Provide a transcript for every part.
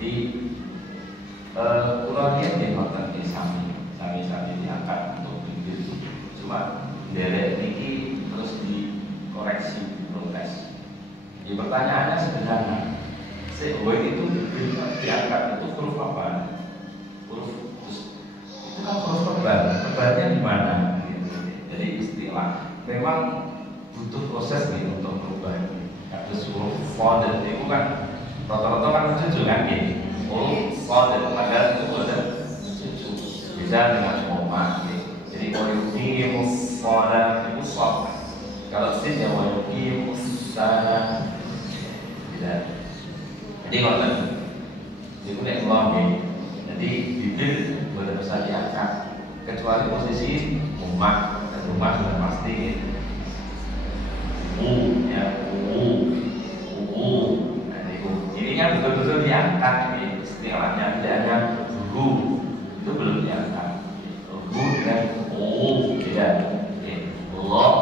Jadi ulangnya di hotel di sami diangkat untuk bibir. Cuma derek ini terus dikoreksi, protes. Jadi pertanyaannya sederhana. Sehingga itu diangkat itu huruf apa? Huruf itu kan huruf tebalnya di mana? Gitu. Jadi istilah memang butuh proses nih untuk berubah. Kasus huruf fadl itu kan rata-rata kan cucu kan gitu. Huruf fadl padahal itu ada cucu. Bisa dengan koma. Gitu. Jadi wayuki fadl itu soft. Kalau sin ya wayuki sana. Tidak. Jadi kalau itu nek ngomong, jadi bibir boleh bisa diangkat, kecuali posisi rumah sudah pasti. Ya, ini kan betul-betul diangkat, ini istilahnya tidak ada itu belum diangkat. Dengan tidak. Allah,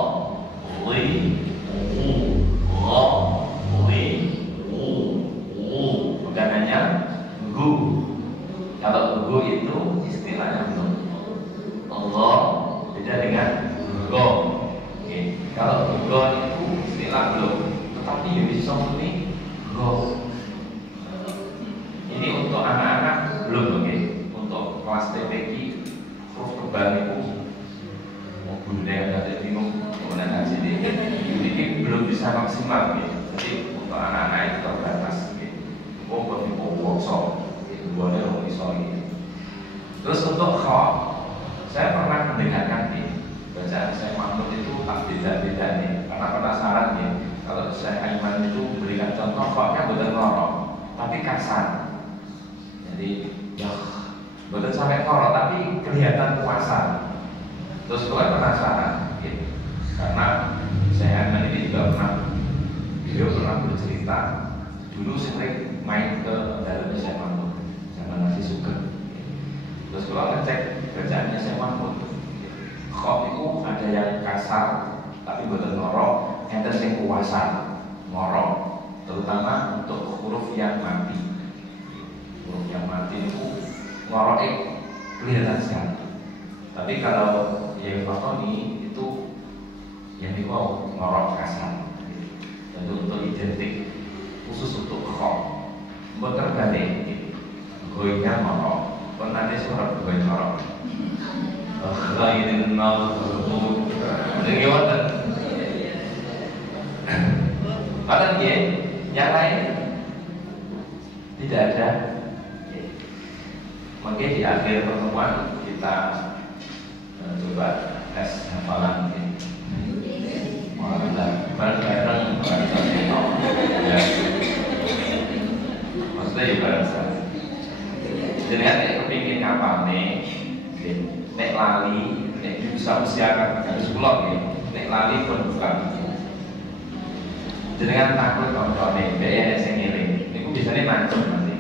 bukan hanya gu. Kalau gu itu istilahnya belum. Allah beda dengan go. Kalau go itu istilah belum, tetapi yang bisa ini go. Ini untuk anak-anak belum, untuk kelas TPQ huruf tebal itu mau bunda yang ada bingung kemudian ngaji ini belum bisa maksimal, jadi untuk anak-anak itu terbatas. Bagi workshop, boleh orang isoi. Terus untuk kho, saya pernah mendengarkan bacaan saya Mahmud itu tak beda-beda nih, karena penasaran nih. Kalau saya Aiman itu berikan contoh, kho-nya bukan ngorok, tapi kasar. Jadi, ya, bukan sampai ngorok, tapi kelihatan puasa. Terus saya penasaran, karena saya Aiman ini juga beliau pernah bercerita. Dulu sering main ke dalam Syekh Mahmud zaman masih suka. Terus kalau ngecek bacaannya Syekh Mahmud, kok itu ada yang kasar tapi bukan ngorok, ada yang kuasa ngorok, terutama untuk huruf yang mati. Huruf yang mati itu ngoroknya kelihatan sekali. Tapi kalau yang fatoni itu yang mau ngorok kasar. Tentu untuk identik khusus untuk kok terbalik goynya ngorok pun nanti suara goy ngorok ini nol jadi gimana padahal yang lain tidak ada. Mungkin di akhir pertemuan kita coba tes hafalan bareng-bareng ya. Maksudnya ya bareng-bareng. Jadi nek kepingin ngapal nek lali, nek bisa usiakan harus pulang nek lali pun bukan. Jenengan takut koncone, dhek sing ngiling. Niku biasane mancem nanti.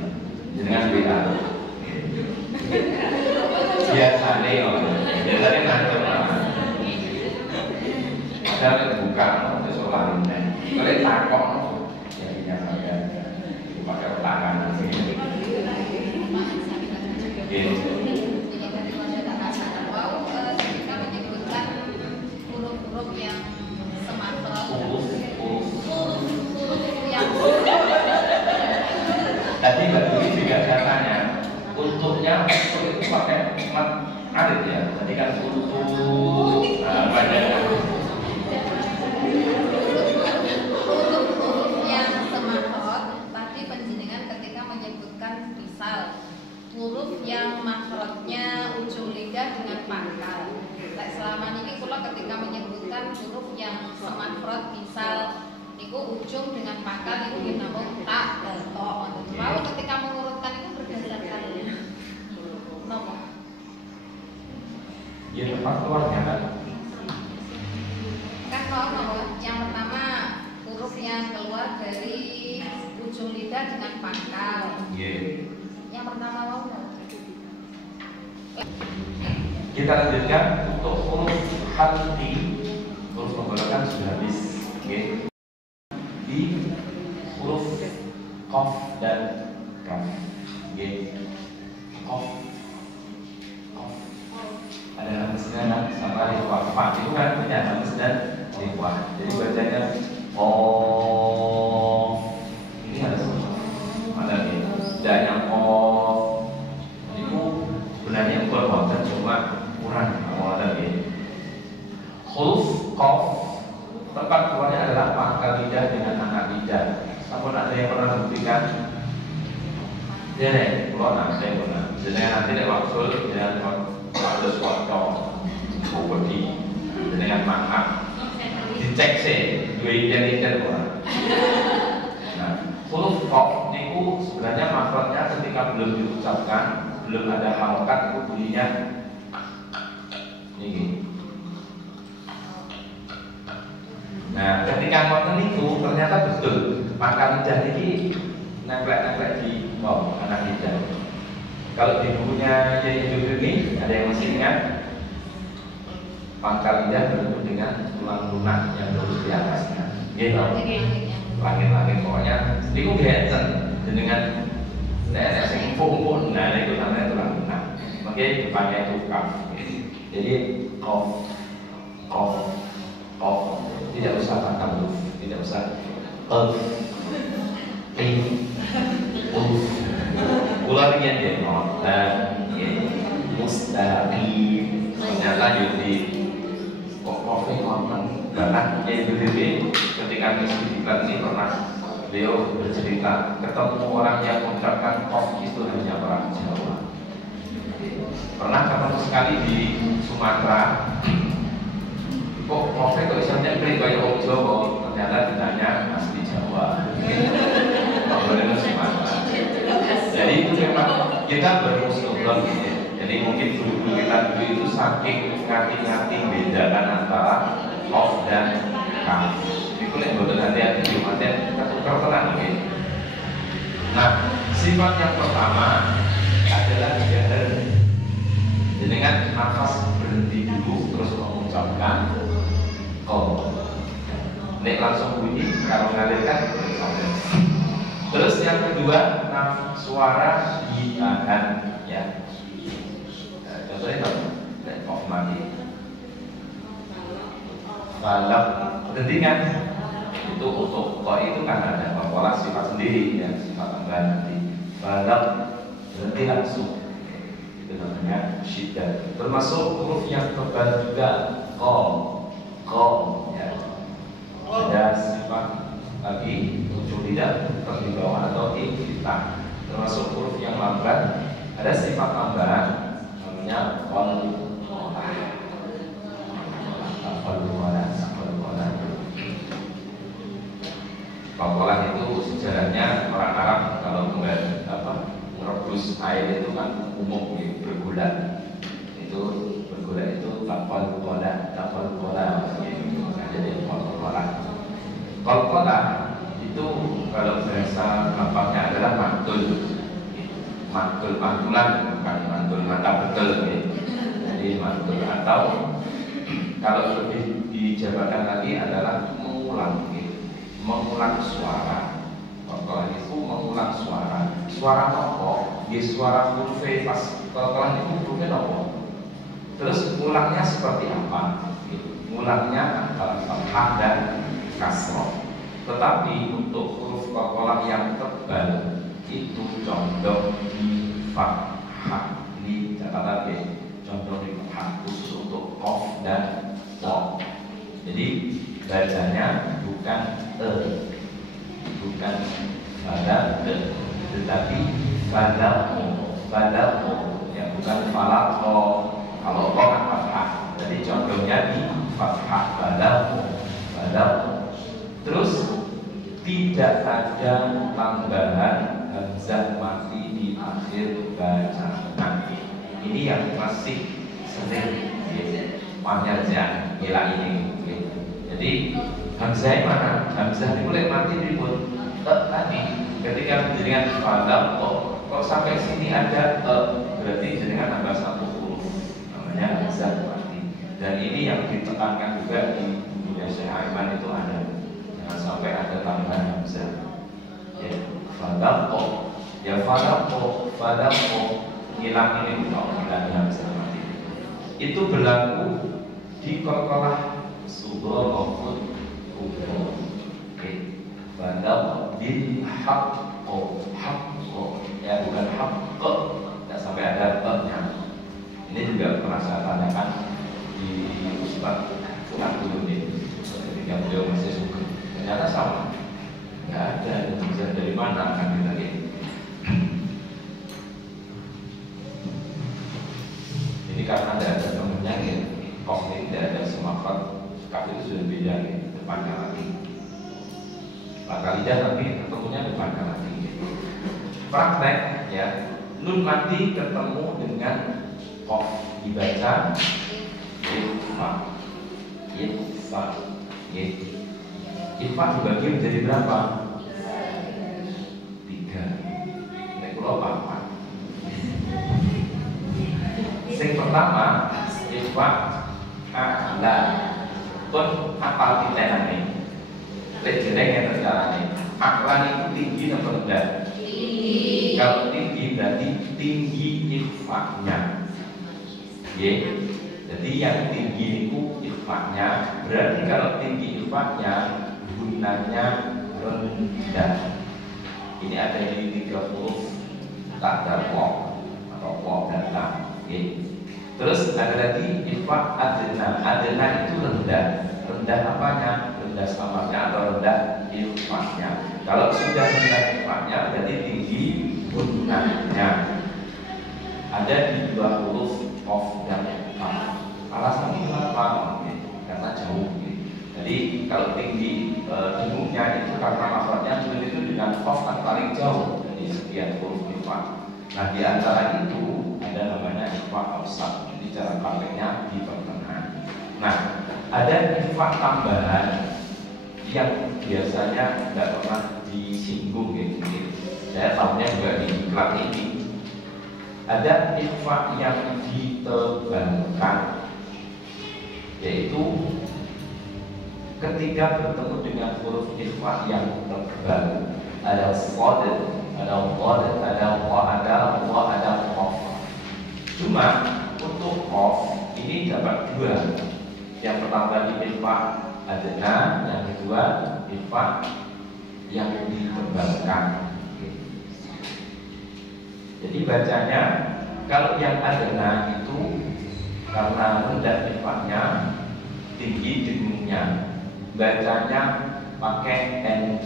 Jenengan WA. Biasane mancem. Padahal buka terus lali nek. Kalau takok ya biasa pakai tangan. Ketika menyebutkan huruf-huruf yang semakro, huruf yang tadi Mbak Dwi juga saya tanya, untuknya itu pakai mat arit ya? Tadi kan untuk banyak huruf yang semakro. Tadi penjenengan ketika menyebutkan misal huruf yang makrotnya ujung lidah dengan pangkal. Selama ini kula ketika menyebutkan huruf yang semakrot misal niku ujung dengan pangkal niku namung tak dan to. Mau ketika mengurutkan itu berdasarkan nomor. Ya tempat keluarnya kan. Kan nomor yang pertama huruf yang keluar dari ujung lidah dengan pangkal. Yang pertama mau. Kita lanjutkan untuk huruf hati. Huruf penggolakan sudah habis. Di huruf qaf dan kaf. Oke. Qaf. Ada hamzah dan sama ikhwah. Fa itu kan banyak hamzah dan ikhwah. Jadi bacanya oh. Ini ada ya. Dan yang oh itu sebenarnya bukan wajah cuma kurang ada ya. Huruf qaf tempat keluarnya adalah pangkal lidah dengan anak lidah. Namun ada yang pernah buktikan? Ya nih, kalau nanti pernah. Jadi nanti ada waktu dengan ada suatu bukti dengan makna dicek sih, dua identitas orang. Nah, huruf qaf itu sebenarnya makhrajnya ketika belum diucapkan, belum ada harokat itu bunyinya ini. Nah, ketika ngoten itu ternyata betul pangkal lidah ini nempel-nempel di anak lidah. Kalau di bukunya Yai Judul ini ada yang masih ingat pangkal lidah bertemu dengan tulang lunak yang lurus di atasnya. Gitu. Langit-langit pokoknya itu genten dengan nenek sing pun nah itu namanya tulang lunak. Makanya depannya itu kaf. Jadi qaf tidak usah patah huruf, tidak usah ular yang dia mustaqim ternyata jadi pokoknya ngomong karena YBBB ketika misi diklat ini pernah beliau bercerita ketemu orang yang mengucapkan qaf itu hanya orang Jawa. Pernah ketemu sekali di Sumatera. Kok qafnya kok istilahnya kayak orang Jawa, ternyata ditanya asli Jawa. Kalau Sumatera. Jadi itu memang kita bermusuhan gitu. Jadi mungkin guru kita dulu itu saking ngati-ngati bedakan antara qaf dan kaf. Itu yang bodoh hati-hati Jumatnya ketukar tenang gitu. Nah, sifat yang pertama adalah jahar. Dengan nafas berhenti dulu terus mengucapkan qaf. Nek langsung bunyi kalau ngalirkan terus yang kedua suara ditahan ya. Contohnya qaf mati. Balak berhenti kan? Itu untuk qaf itu kan ada pola sifat sendiri ya, sifat tambahan nanti. Balak berhenti langsung. Itu namanya syiddah. Termasuk huruf yang tebal juga qaf ya. Ada sifat lagi ujung lidah terus di bawah atau di kita. Termasuk huruf yang lambat ada sifat tambahan namanya qalqalah itu sejarahnya orang Arab kalau merebus air itu kan umum ya, bergula. Itu bergula itu qalqalah jadi qalqalah itu kalau bahasa gampangnya adalah mantulan bukan mantul mata betul gitu. Jadi mantul atau kalau lebih dijabarkan lagi adalah mengulang suara. Qalqalah itu mengulang suara apa? Ya suara huruf pas qalqalah itu hurufnya apa? Terus ulangnya seperti apa? Ulangnya antara fathah dan kasroh. Tetapi untuk huruf qalqalah yang tebal itu condong di fathah, di catatan B, condong di fathah khusus untuk qaf dan wa. Jadi bacanya bukan bukan pada tetapi pada yang bukan falaqo. Kalau qa kan fathah, jadi condongnya di fathah pada. Terus tidak ada tambahan hamzah mati di akhir bacaan. Ini yang masih sering panjang gila ini. Jadi hamzah mana? Hamzah ini boleh mati ribut. Tadi ketika dengan fadal kok sampai sini ada berarti dengan tambah satu huruf namanya hamzah mati. Dan ini yang ditekankan juga di bukunya Syekh Aiman itu ada. Jangan sampai ada tambahan hamzah. Ya, fadal Ya fadaqo ngilang ini kalau hilangnya bisa mati. Itu berlaku di qalqalah sughra maupun kubra. Oke. Fadaqo bil haqqo ya bukan haqqo, tidak sampai ada t-nya. Ini juga pernah saya tanyakan di Ustaz dulu nih ketika beliau masih suka. Ternyata sama, nggak ada bisa dari mana akan kita ini. Ini karena tidak ada temennya gitu, kok ini tidak ada semakot, kaki itu sudah beda gitu, depan lagi. Kalidah tapi ketemunya depan lagi. Gitu. Praktek ya, nun mati ketemu dengan kof dibaca Ifa dibagi menjadi berapa? 3. Nek kula apa? Yang pertama Ifa ala pun apal titenane. Lek jeneng ngeten carane. Aklan itu tinggi atau rendah? Tinggi. Kalau tinggi berarti tinggi ikhfa-nya. Jadi yang tinggi itu ikhfa-nya. Berarti kalau tinggi ikhfa-nya gunanya rendah. Ini ada di 3 huruf tak ada waw atau waw datang. Terus ada lagi ikhfa adna. Adna itu rendah. Rendah apanya? Rendah samarnya atau rendah ikhfa-nya. Kalau sudah rendah ikhfa-nya berarti tinggi gunanya. Ada di 2 huruf of dan kaf. Alasannya kenapa? Karena jauh. Jadi kalau tinggi dengungnya itu karena makhrajnya sulit itu dengan of kan paling jauh dari sekian huruf ikhfa. Nah di antara itu ada namanya ikhfa awsat. Jadi cara pakainya di pertengahan. Nah ada ikhfa tambahan yang biasanya tidak pernah disinggung gitu. Saya tahunya juga di kelas ini. Ada ikhfa yang ditebalkan, yaitu ketika bertemu dengan huruf ikhfa yang tebal. Ada shad, ada qad, ada wa, ada qaf. Cuma untuk qaf ini dapat 2. Yang pertama di ikhfa adna, yang kedua ikhfa yang ditebalkan. Jadi bacanya kalau yang adna itu karena rendah ikhfa-nya, tinggi dengungnya, bacanya pakai ng.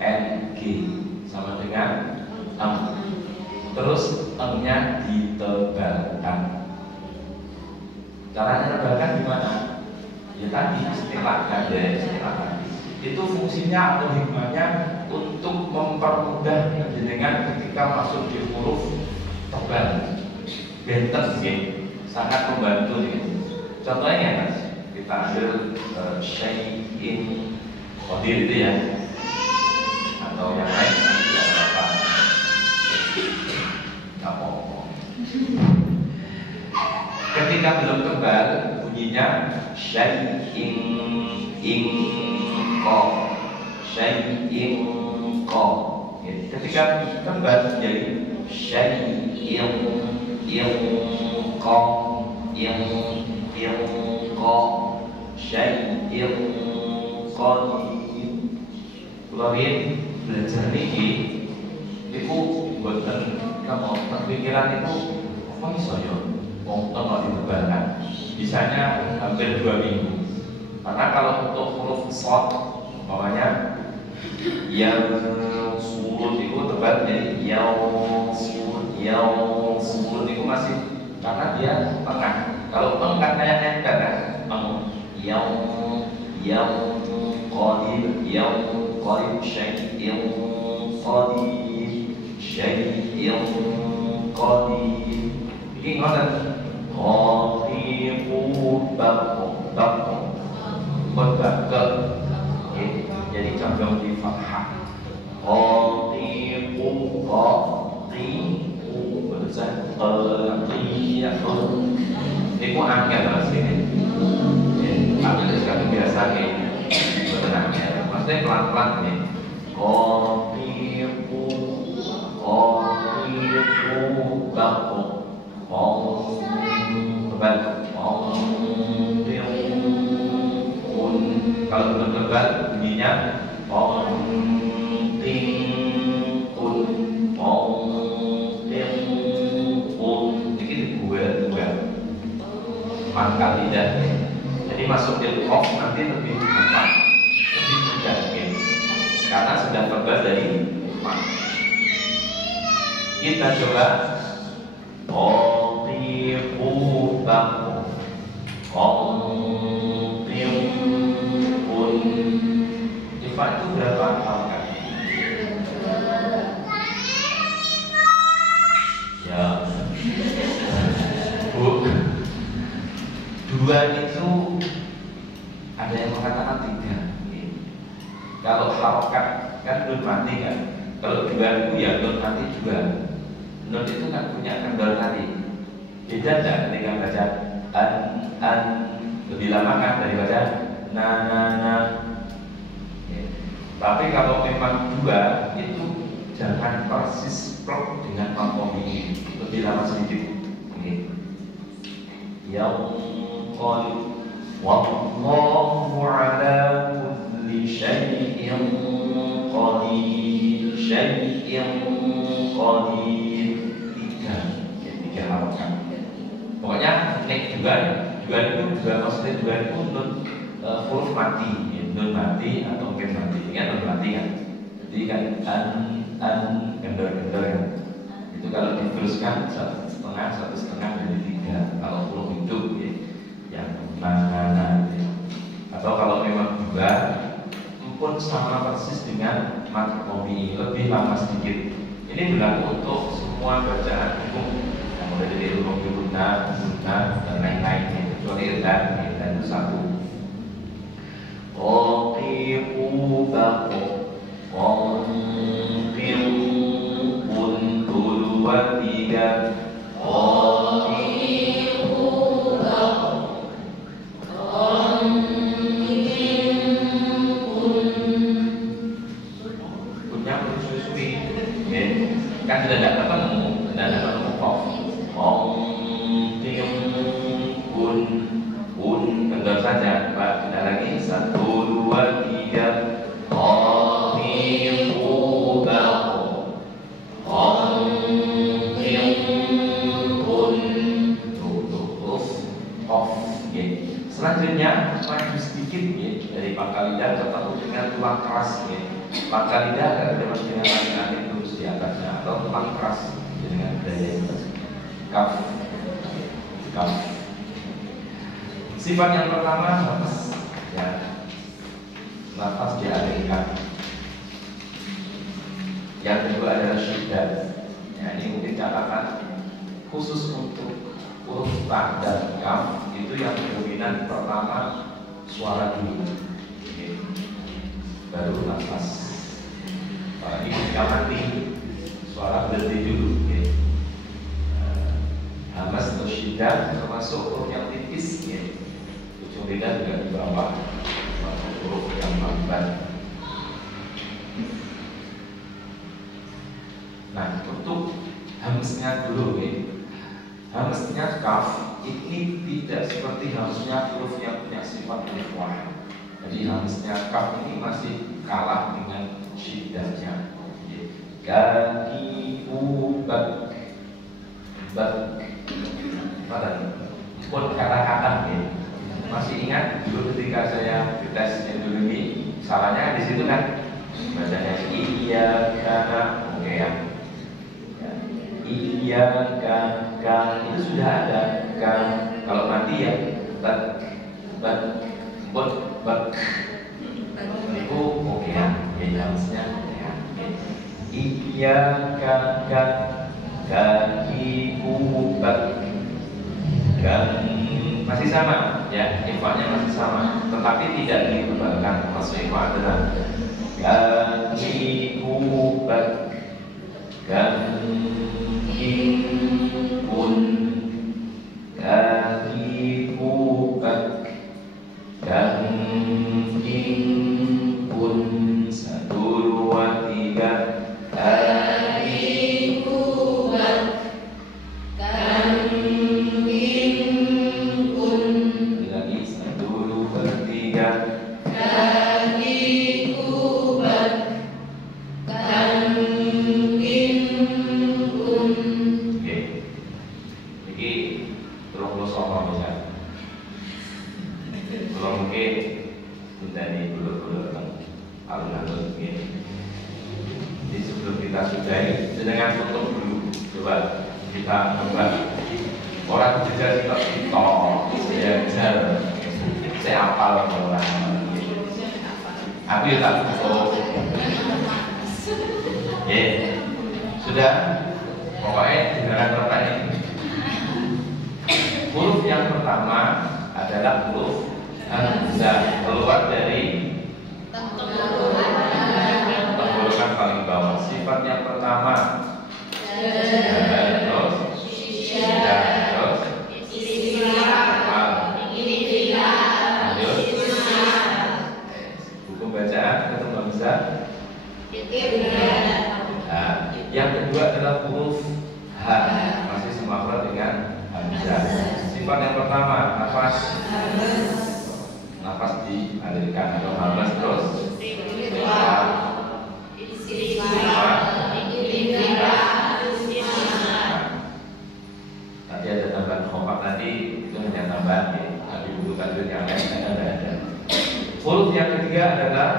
ng sama dengan terus nya ditebalkan. Caranya tebalkan gimana? Ya tadi istilah ganda, istilah tadi. Itu fungsinya atau hikmahnya untuk mempermudah jenengan ketika masuk di huruf tebal, benten sangat membantu nih. Contohnya Mas, kita ambil syai'in qadir itu ya, atau yang lain tidak apa-apa. Apa-apa. Ketika belum tebal bunyinya syai'in syai'in qa. Ketika tebal menjadi syai'in qa syai'in qadim. Kemudian belajar niki niku mboten kamu pikiran itu apa iso yo wong tengok ditebalkan. Bisanya hampir 2 minggu. Karena kalau untuk huruf shad umpamanya yang surut itu tebal jadi yang surut itu masih karena dia tengah. Kalau kan kayak nempel kan yang qadim syai'in qadim ini ngoten qafiqu baqu jadi condong di fathah. Qaqiqu berusaha qaqiyatun. Ini ku angkat bahasa ini. Tapi sekarang biasa nih, betul angkat. Maksudnya pelan-pelan nih. Qaqiqu tebal bunyinya ong ting un ong ting un. Ini dibuat pangkal lidah. Jadi masuk di kof nanti lebih cepat, lebih mudah karena sudah tebal dari mak. Kita coba Otiku baku Otiun. Ifa itu berapa angka? Ya Bu, dua itu ada yang mengatakan tiga. Kalau harokat kan nun mati kan. Kalau dua itu ya nun mati dua. Nun itu kan punya kendor tadi. Beda tidak ketika baca an lebih lama kan daripada na. Tapi kalau memang dua itu jangan persis plok dengan makomi, lebih lama sedikit. Yaqul wallahu ala kulli syai'in qadir tiga harokat. Pokoknya nek dua itu maksudnya dua itu nun huruf mati, nun mati atau mungkin mati. Ingat nun mati kan? Jadi kan an kendor ya. Itu kalau diteruskan satu setengah dari tiga. Kalau huruf hidup ya, yang mana ya. Atau kalau memang dua pun sama persis dengan makromi, lebih lama sedikit. Ini berlaku untuk semua bacaan hukum yang mulai dari huruf guna dan lain-lain, kecuali dan itu satu. Otiku baku Ontiun dua tiga. Otiku baku kan sudah tidak ketemu kof. Ong ting un kendor saja. Pak, tidak lagi 1, 2, 3. Ong ting baku ong ting un. Off. Selanjutnya maju sedikit dari pangkal lidah ketemu dengan tulang keras. Pangkal lidah ada dengan langit terus di atasnya atau tulang keras dengan daya kaf. Sifat yang pertama nafas, nafas dialihkan. Yang kedua adalah syiddat. Ini mungkin catatan khusus untuk huruf ta dan kaf itu yang dominan pertama suara dulu, baru nafas. Apalagi ketika mati suara berhenti dulu. Hamas atau syiddat termasuk huruf yang tipis. Ujung lidah juga di bawah, termasuk huruf yang lambat. Nah, untuk hamsnya dulu, hamsnya kaf ini tidak seperti hamsnya huruf yang punya sifat ikhwah. Jadi hamsnya kaf ini masih kalah dengan syiddatnya. Kaki ubak pun kata-kata masih ingat dulu ketika saya tes endurimi, salahnya di situ kan bacanya iya karena oke ya. Iya kan itu sudah ada kan. Kalau mati ya bak itu oke ya. Harusnya iya kan kaki ubak kan masih sama ya, ifanya masih sama, tetapi tidak ditebalkan. Maksud ifa adalah kaki ubak kan pun kaki ubak kan pun 1, 2, 3 kaki ubak kan pun lagi 1, 2, 3 kaki kita sudahi dengan tutup dulu. Coba kita coba orang belajar kita belajar saya hafal orang aku tak tutup sudah pokoknya dengarkan pertanyaan ini. Huruf yang pertama adalah huruf hamzah keluar dari tenggorokan paling bawah. Sifat yang pertama terus buku bacaan ketemu hamzah. Yang kedua adalah huruf H, masih semakna dengan hamzah. Sifat yang pertama nafas dialirkan atau hamzah terus tadi ada tambahan khomak tadi itu hanya tambahan ya, tapi buku tajwid yang lain tidak ada. Huruf yang ketiga adalah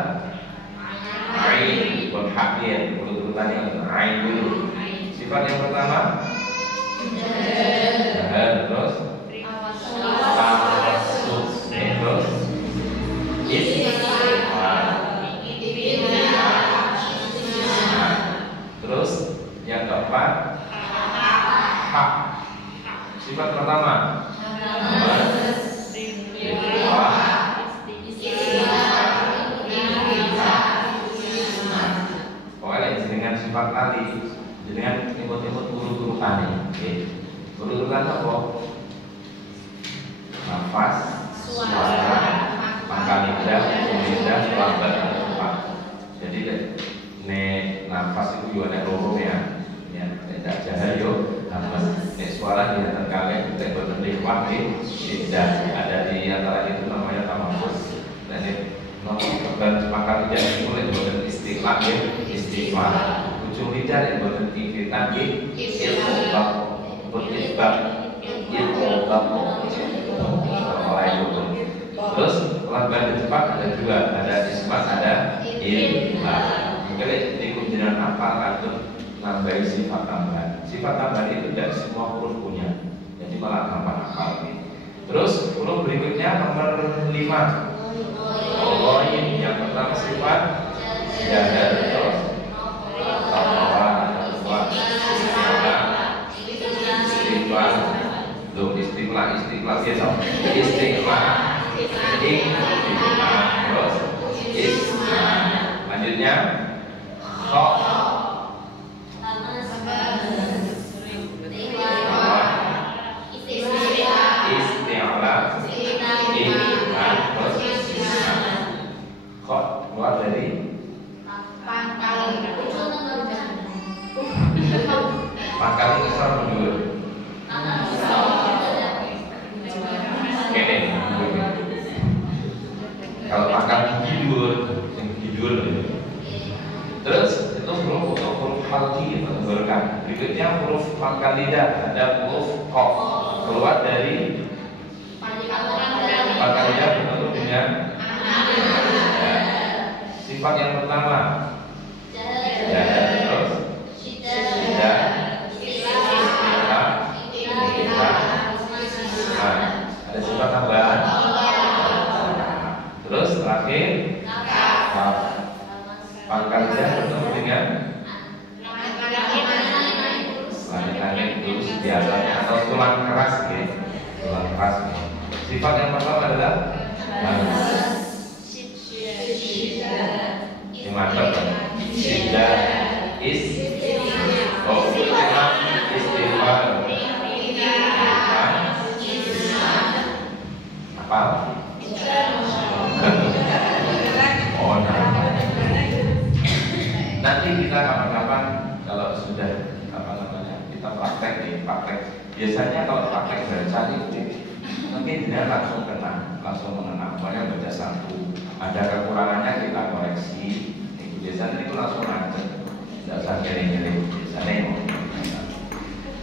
ain dan hakir. Urutannya adalah ain dulu. Sifat yang pertama terus tawassut terus terus yang keempat hak. Sifat pertama pokoknya dengan sifat tadi dengan imut-imut urut-urutannya. Urut-urutan apa? Nafas, suara, pangkal lidah, lambat dan cepat. Jadi nafas itu juga ada loro ya. Tidak jahat yo, nafas. Suara dia terkait kita berliwat tidak ada di antara itu namanya tamafus. Dan pangkal lidah itu mulai dari istighfar. Ujung lidah yang buatan ikritan ilmu berisbab terus lambat dan cepat ada dua, ada isbat ada ilham. Mungkin di kunjungan apa atau nambahi sifat tambahan. Sifat tambahan itu tidak semua huruf punya, jadi malah gampang hafal. Terus huruf berikutnya nomor 5 yang pertama sifat jahat terus istiqlal biasa terus lanjutnya kho keluar dari pangkal besar menurut kalau pangkal tidur terus itu huruf halki tenggorokan. Berikutnya huruf pangkal lidah ada huruf qaf keluar dari pangkal lidah bertemu dengan sifat yang pertama terus ada sifat tambahan terus terakhir pangkal lidah bertemu dengan langit terus biasanya atau tulang keras tulang keras. Sifat yang pertama adalah mantap sida istighfar apa nanti kita kapan-kapan kalau sudah kita praktek biasanya kalau praktek baca itu mungkin tidak langsung mengenal makanya baca satu ada kekurangannya kita koreksi. Biasanya itu langsung aja, tidak usah kering-kering. Biasanya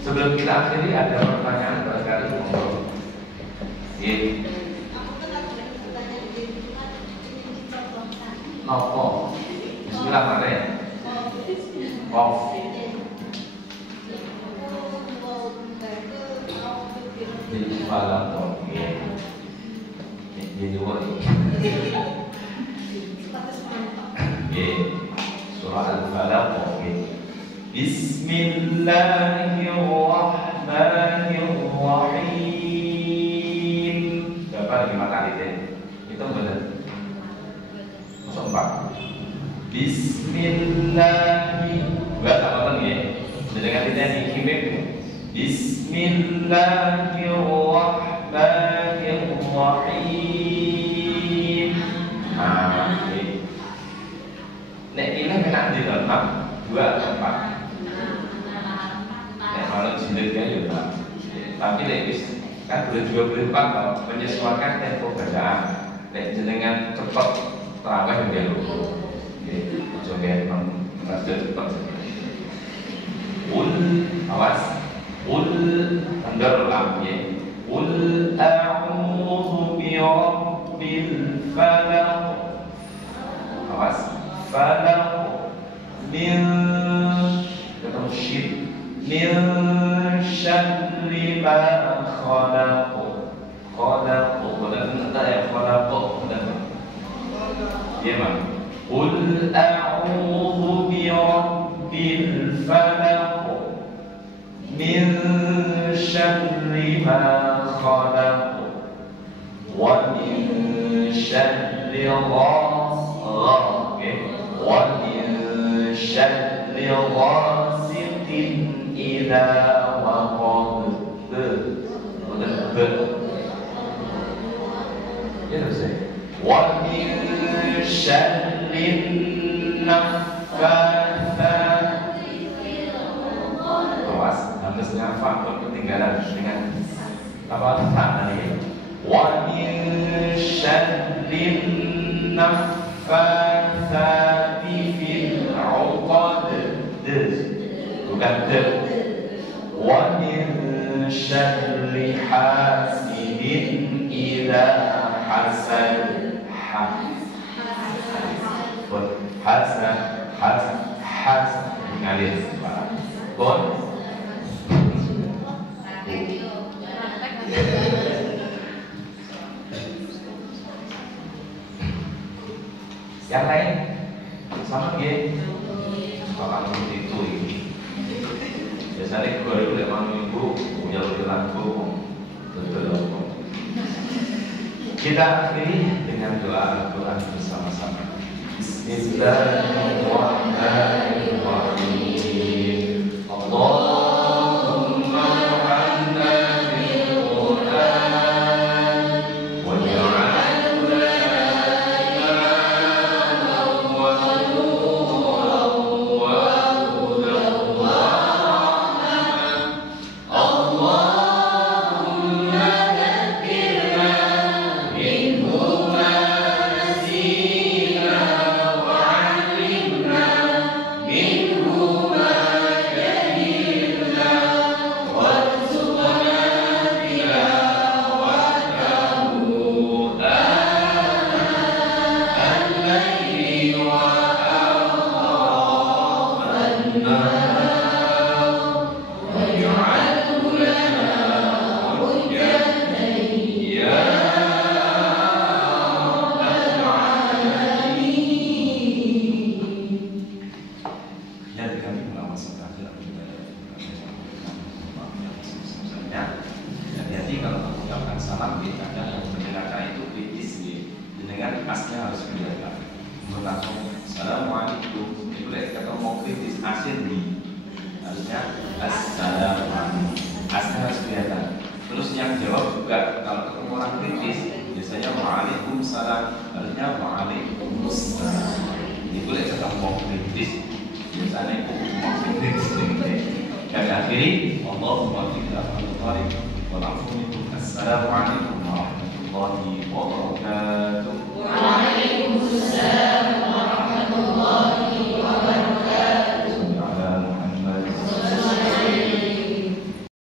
sebelum kita akhiri ada pertanyaan barangkali monggo. Nopo. Bismillah, Mare. Qaf. Bil falaq. Ini dua. Surah Al-Falaq. Bismillahirrahmanirrahim. Dapat 5 kali deh. Itu benar. Masuk 4. Bismillahirrahmanirrahim. Enggak apa-apa ya. Dengan kita di kimik. Bismillahirrahmanirrahim. Nek ini kena di dalam 2 atau 4. Nek kalau jilidnya juga. Tapi nek kan boleh 24 kalau menyesuaikan tempo bacaan. Nek jenengan cepat terawih dia lupa. Coba membaca cepat. Awas. Tanda lam ya. A'udzu birabbil falaq. Awas. Falaq min ketemu shin min syarri ma khalaq. Ada ya khalaq. Ya Bang. A'udzu birabbil falaq min syarri ma khalaq wa min syarri ghasiqin idza waqab. Ya saya. Wa min syarri naffatsati fil 'uqad. Awas, harusnya faktor ketinggalan dengan apa tadi? Wa min syarri naffatsati fil 'uqad. Bukan de. Wa min syarri hasidin idza hasad. Mengalir bon. Yang lain sama dia. Kalau itu ini biasanya gue itu memang minggu punya lagu betul. Kita akhiri dengan doa bersama-sama. Bismillahirrahmanirrahim. Allahumma arhamna bil Qur'an waj'alhu lana imaman wa nuran wa hudan wa rahmah. Allahumma dhakkirna minhu ma nasina wa 'allimna minhu ma jahilna warzuqna tilawatahu al-layli wa atrafan nahar waj'alhu lana hujjatan ya rabbal alamin. Ya kami melawas terakhir hati-hati kalau mengucapkan salam di kadang yang mendengarkan itu kritis dengan asnya harus kelihatan. Langsung assalamualaikum itu kata mau kritis asir nih harusnya assalamualaikum asnya harus kelihatan. Terus yang jawab juga kalau ketemu orang kritis biasanya waalaikumsalam harusnya waalaikumsalam. Ini boleh kata mau kritis biasanya itu mau kritis. Kami akhiri Allahumma fi al-Assalamualaikum warahmatullahi wabarakatuh.